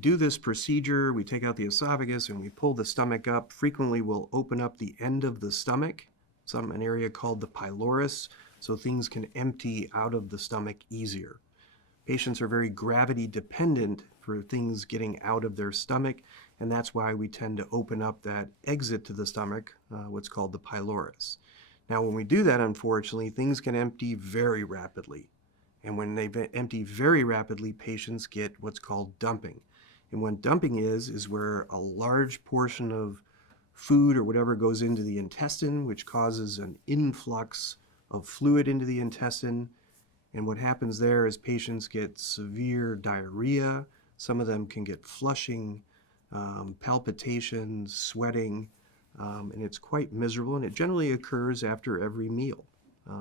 do this procedure, we take out the esophagus and we pull the stomach up. Frequently, we'll open up the end of the stomach, an area called the pylorus, so things can empty out of the stomach easier. Patients are very gravity dependent for things getting out of their stomach, and that's why we tend to open up that exit to the stomach, what's called the pylorus. Now, when we do that, unfortunately, things can empty very rapidly. And when they empty very rapidly, patients get what's called dumping. And what dumping is where a large portion of food or whatever goes into the intestine, which causes an influx of fluid into the intestine. And what happens there is patients get severe diarrhea. Some of them can get flushing, palpitations, sweating, and it's quite miserable. And it generally occurs after every meal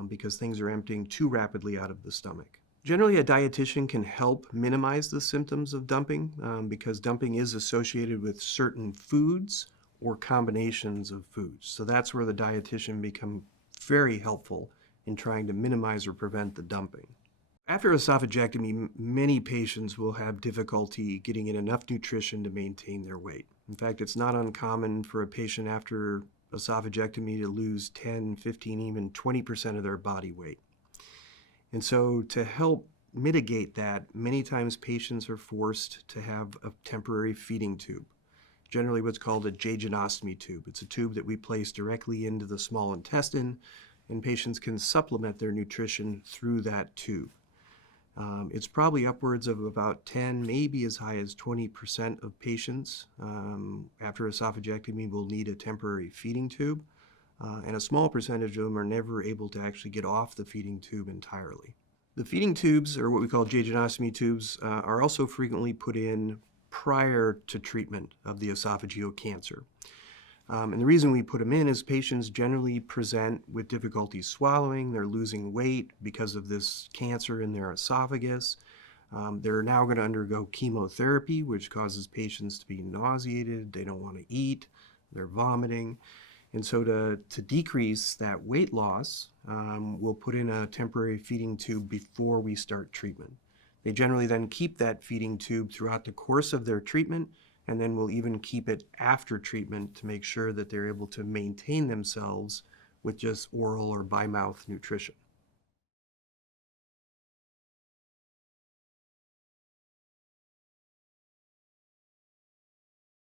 because things are emptying too rapidly out of the stomach. Generally, a dietitian can help minimize the symptoms of dumping because dumping is associated with certain foods or combinations of foods. So that's where the dietitian becomes very helpful in trying to minimize or prevent the dumping. After esophagectomy, many patients will have difficulty getting in enough nutrition to maintain their weight. In fact, it's not uncommon for a patient after esophagectomy to lose 10, 15, even 20% of their body weight. And so to help mitigate that, many times patients are forced to have a temporary feeding tube, generally what's called a jejunostomy tube. It's a tube that we place directly into the small intestine, and patients can supplement their nutrition through that tube. It's probably upwards of about 10, maybe as high as 20% of patients after esophagectomy will need a temporary feeding tube, and a small percentage of them are never able to actually get off the feeding tube entirely. The feeding tubes, or what we call jejunostomy tubes, are also frequently put in prior to treatment of the esophageal cancer. And the reason we put them in is patients generally present with difficulty swallowing. They're losing weight because of this cancer in their esophagus. They're now going to undergo chemotherapy, which causes patients to be nauseated. They don't want to eat. They're vomiting. And so to decrease that weight loss, we'll put in a temporary feeding tube before we start treatment. They generally then keep that feeding tube throughout the course of their treatment, and then we'll even keep it after treatment to make sure that they're able to maintain themselves with just oral or by-mouth nutrition.